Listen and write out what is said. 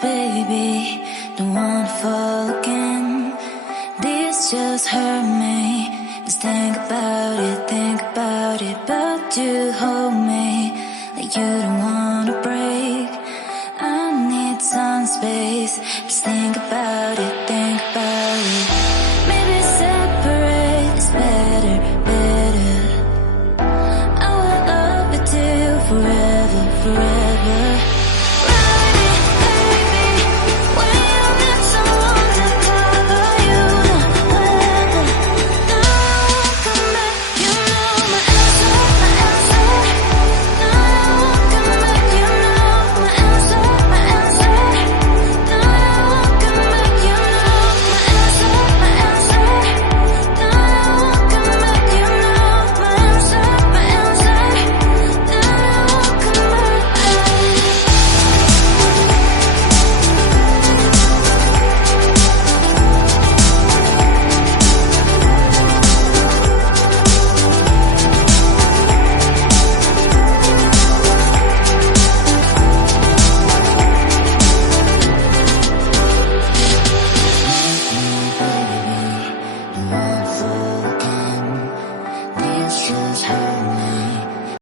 baby, don't wanna fall again. This just hurt me. Just think about it, but you hold me like you don't want